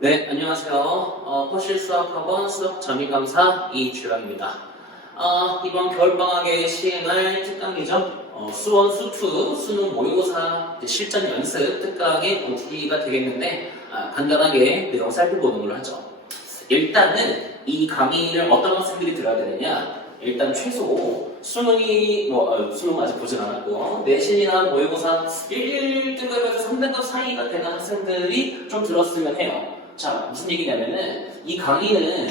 네, 안녕하세요. 퍼실 수학학원 수학 전입강사 이주영입니다. 이번 겨울방학의 시행할 특강이죠. 수원, 수투, 수능 모의고사 실전 연습 특강의 OT가 되겠는데 간단하게 내용 살펴보는 걸로 하죠. 일단은 이 강의를 어떤 학생들이 들어야 되느냐, 일단 최소 수능이 수능 아직 보진 않았고 내신이나 모의고사 1등급에서 3등급 사이가 되는 학생들이 좀 들었으면 해요. 자, 무슨 얘기냐면은 이 강의는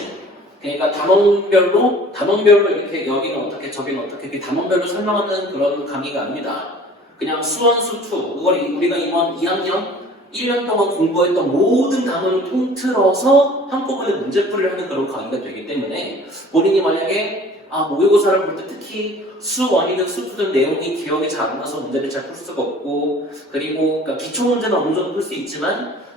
그러니까 단원별로 이렇게 여기는 어떻게 저기는 어떻게 이렇게 단원별로 설명하는 그런 강의가 아닙니다. 그냥 수원 수투 그걸 우리가 이번 2학년 1년 동안 공부했던 모든 단원을 통틀어서 한꺼번에 문제풀이를 하는 그런 강의가 되기 때문에 본인이 만약에 모의고사를 볼 때 특히 수1이든 수2든 내용이 기억이 잘 안 나서 문제를 잘 풀 수가 없고, 그리고 그러니까 기초 문제는 어느 정도 풀 수 있지만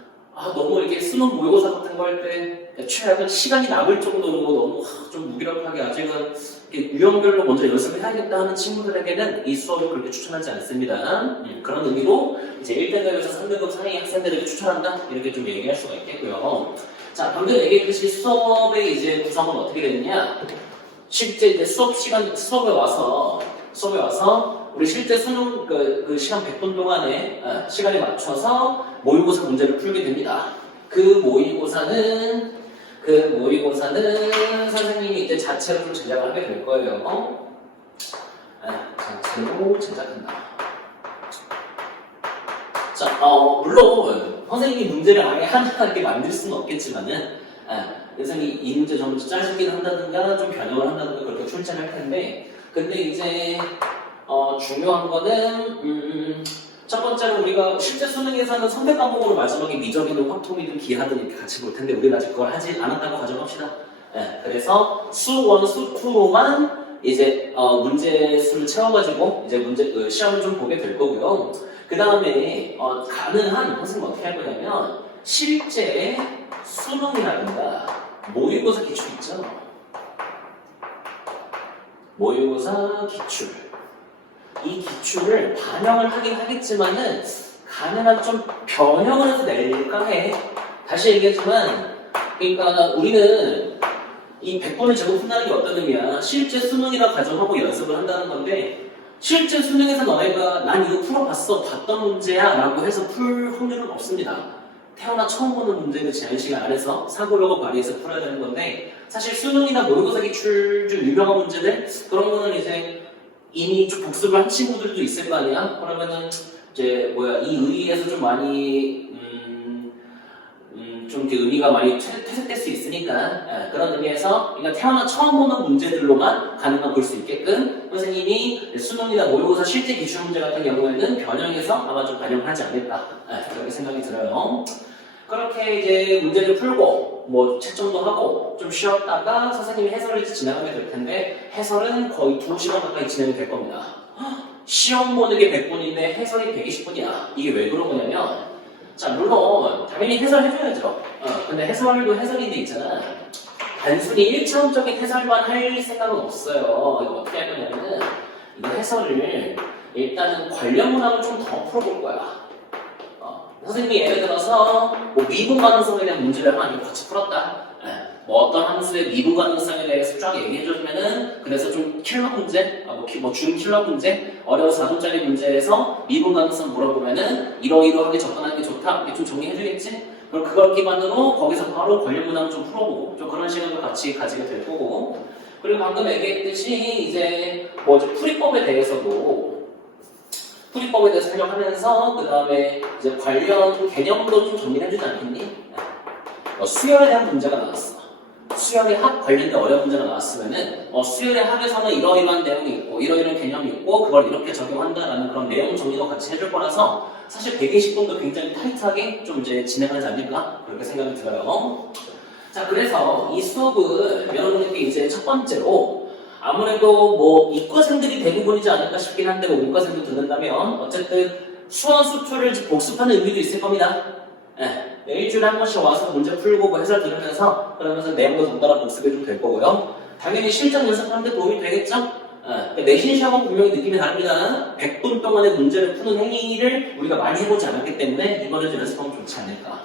너무 이렇게 수능 모의고사 같은 거 할 때 최악은 시간이 남을 정도로 너무 좀 무기력하게 아직은 유형별로 먼저 연습을 해야겠다 하는 친구들에게는 이 수업을 그렇게 추천하지 않습니다. 그런 의미로 이제 1등급에서 3등급 사이 학생들에게 추천한다 이렇게 좀 얘기할 수가 있겠고요. 자, 방금 얘기했듯이 수업의 이제 구성은 어떻게 되느냐? 실제 이제 수업에 와서 우리 실제 수능 그 시간 100분 동안에 시간에 맞춰서 모의고사 문제를 풀게 됩니다. 그 모의고사는 선생님이 이제 자체로 좀 제작을 하게 될 거예요. 자체로 제작한다. 자, 물론 선생님이 문제를 아예 하나하나 만들 수는 없겠지만은 선생님이 이 문제 좀 짜증긴 한다든가 좀 변형을 한다든가 그렇게 출제를 할 텐데, 근데 이제 중요한 거는 첫 번째로 우리가 실제 수능에서는 선택 과목으로 마지막에 미적이든 확통이든 기하든 이렇게 같이 볼 텐데 우리는 아직 그걸 하지 않았다고 가정합시다. 그래서 수1, 수2로만 이제 문제 수를 채워가지고 이제 시험을 좀 보게 될 거고요. 그 다음에 가능한 선생님 어떻게 할 거냐면 실제 수능이라든가 모의고사 기출 있죠. 모의고사 기출. 이 기출을 반영을 하긴 하겠지만은 가능한 좀 변형을 해서 낼까 해. 다시 얘기했지만, 그러니까 우리는 이 100번을 제곱한다는 게 어떤 의미야? 실제 수능이라 가정하고 연습을 한다는 건데, 실제 수능에서 너네가 난 이거 풀어봤어, 봤던 문제야 라고 해서 풀 확률은 없습니다. 태어나 처음 보는 문제는 제한 시간 안에서 사고력을 발휘해서 풀어야 되는 건데, 사실 수능이나 모의고사 기출 중 유명한 문제들 그런 거는 이제 이미 좀 복습을 한 친구들도 있을 거 아니야? 그러면은 이제 이 의의에서 좀 많이 좀 이렇게 의미가 많이 퇴색될 수 있으니까 그런 의미에서 그러니까 태어나 처음 보는 문제들로만 가능한 볼 수 있게끔 선생님이 수능이나 모의고사 실제 기출 문제 같은 경우에는 변형해서 아마 좀 반영하지 않을까 그렇게 생각이 들어요. 그렇게 이제 문제를 풀고 채점도 하고 좀 쉬었다가 선생님이 해설을 진행하게 될 텐데 해설은 거의 2시간 가까이 진행이 될 겁니다. 시험 보는 게 100분인데 해설이 120분이야. 이게 왜 그런 거냐면 자, 물론 당연히 해설해줘야죠. 근데 해설도 해설인데 있잖아. 단순히 1차원적인 해설만 할 생각은 없어요. 이거 어떻게 할 거냐면은 이 해설을 일단은 관련 문항을 좀 더 풀어볼 거야. 선생님이 예를 들어서 미분 가능성에 대한 문제를 하나 같이 풀었다. 어떤 함수의 미분 가능성에 대해서 쫙 얘기해주면은 그래서 좀 킬러 문제, 준 킬러 문제, 어려운 4분짜리 문제에서 미분 가능성 물어보면은 이러이러하게 접근하는 게 좋다. 이렇게 좀 정리해주겠지? 그럼 그걸 기반으로 거기서 바로 관련 문항을 좀 풀어보고 좀 그런 시간을 같이 가지게 될 거고, 그리고 방금 얘기했듯이 이제 풀이법에 대해서도 설명하면서 그 다음에 이제 관련 개념도 좀 정리해주지 않겠니? 수열에 대한 문제가 나왔어. 수열의 합 관련된 어려운 문제가 나왔으면은 수열의 합에서는 이러이러한 내용이 있고 이러이러한 개념이 있고 그걸 이렇게 적용한다라는 그런 내용 정리도 같이 해줄 거라서 사실 120분도 굉장히 타이트하게 좀 이제 진행하지 않을까 그렇게 생각이 들어요. 자, 그래서 이 수업은 여러분들께 이제 첫 번째로 아무래도 이과생들이 대부분이지 않을까 싶긴 한데 문과생도 듣는다면 어쨌든 수원 수투를 복습하는 의미도 있을 겁니다. 일주일에 한 번씩 와서 문제 풀고 해설 들으면서 그러면서 내용도 덩달아 복습이 좀 될 거고요. 당연히 실전 연습하는 데 도움이 되겠죠? 내신 시험은 분명히 느낌이 다릅니다. 100분 동안의 문제를 푸는 행위를 우리가 많이 해보지 않았기 때문에 이번에 좀 연습하면 좋지 않을까.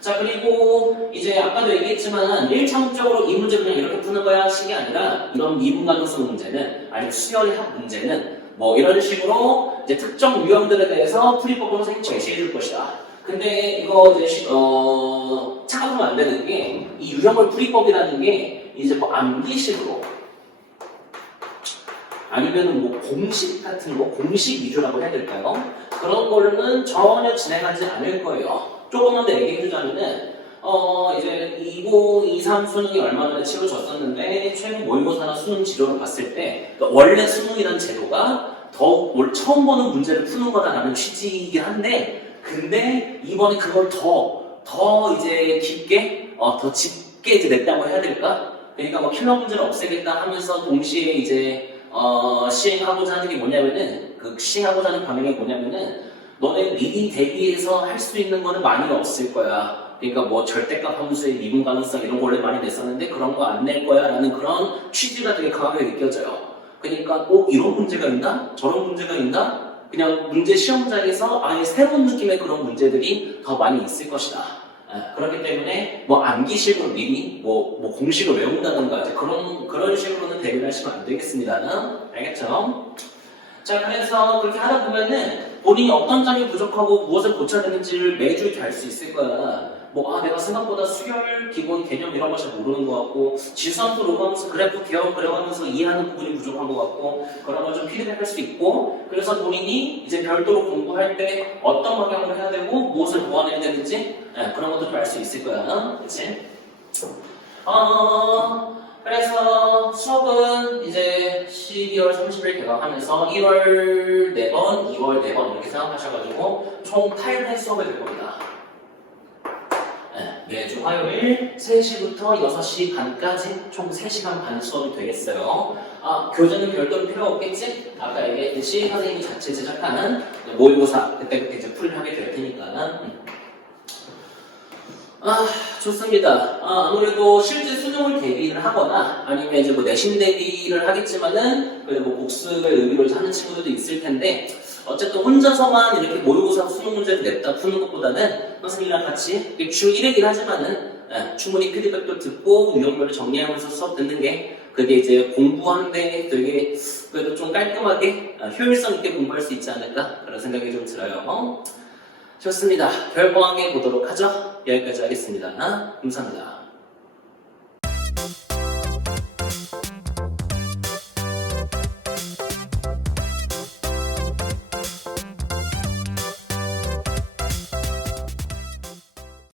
자, 그리고 이제 아까도 얘기했지만 1차 목적으로 이 문제 그냥 이렇게 푸는 거야 식이 아니라 이런 미분 가능성 문제는 아니면 수열의 합 문제는 뭐 이런 식으로 이제 특정 유형들에 대해서 풀이법을 선생님이 제시해 줄 것이다. 근데 이거 이제 착각하면 안 되는 게 이 유형을 풀이법이라는 게 이제 뭐 암기식으로 아니면 뭐 공식 같은 거, 공식 위주라고 해야 될까요? 그런 거는 전혀 진행하지 않을 거예요. 조금만 더 얘기해 주자면은, 이제 2023 수능이 얼마 전에 치러졌었는데, 최근 모의고사나 수능 지도를 봤을 때, 원래 수능이라는 제도가 더 처음 보는 문제를 푸는 거다라는 취지이긴 한데, 근데 이번에 그걸 더 이제 깊게, 더 짙게 이제 냈다고 해야 될까? 그러니까 뭐 킬러 문제를 없애겠다 하면서 동시에 이제 시행하고자 하는 게 뭐냐면은 시행하고자 하는 방향이 뭐냐면은 너네 미리 대비해서 할 수 있는 거는 많이 없을 거야. 그러니까 뭐 절대값 함수의 미분 가능성 이런 거 원래 많이 냈었는데 그런 거 안 낼 거야 라는 그런 취지가 되게 강하게 느껴져요. 그러니까 이런 문제가 있나? 저런 문제가 있나? 그냥 문제 시험장에서 아예 새로운 느낌의 그런 문제들이 더 많이 있을 것이다. 그렇기 때문에 뭐 암기식으로 미리 뭐 공식을 외운다든가 이제 그런 식으로는 대비를 하시면 안 되겠습니다. 알겠죠? 자, 그래서 그렇게 하다 보면은 본인이 어떤 점이 부족하고 무엇을 고쳐야 되는지를 매주 이렇게 알 수 있을 거야. 내가 생각보다 수열 기본 개념 이런 거 잘 모르는 것 같고, 지수함수 로그하면서 그래프 기억 그려가면서 이해하는 부분이 부족한 것 같고, 그런 걸 좀 피드백할 수 있고, 그래서 본인이 이제 별도로 공부할 때 어떤 방향으로 해야 되고, 무엇을 보완해야 되는지, 그런 것도 좀 알 수 있을 거야. 그치? 그래서 수업은 이제 12월 30일 개강하면서 1월 4번, 2월 4번 이렇게 생각하셔가지고 총 8회 수업이 될 겁니다. 매주 화요일 3시부터 6시 반까지 총 3시간 반 수업이 되겠어요. 교재는 별도로 필요 없겠지? 아까 얘기했듯이 선생님이 자체 제작하는 모의고사 그때 이제 풀이하게 될 테니까. 좋습니다. 아무래도 실제 수능을 대비를 하거나 아니면 이제 뭐 내신 대비를 하겠지만은 그래도 뭐 복습의 의미로 하는 친구들도 있을 텐데 어쨌든 혼자서만 이렇게 모의고사 수능 문제를 냈다 푸는 것보다는 선생님이랑 같이 주 1회긴 하지만은 충분히 피드백도 듣고 유형별로 정리하면서 수업 듣는 게 그게 이제 공부하는데 되게 그래도 좀 깔끔하게 효율성 있게 공부할 수 있지 않을까 그런 생각이 좀 들어요. 좋습니다. 별봉하게 보도록 하죠. 여기까지 하겠습니다. 감사합니다.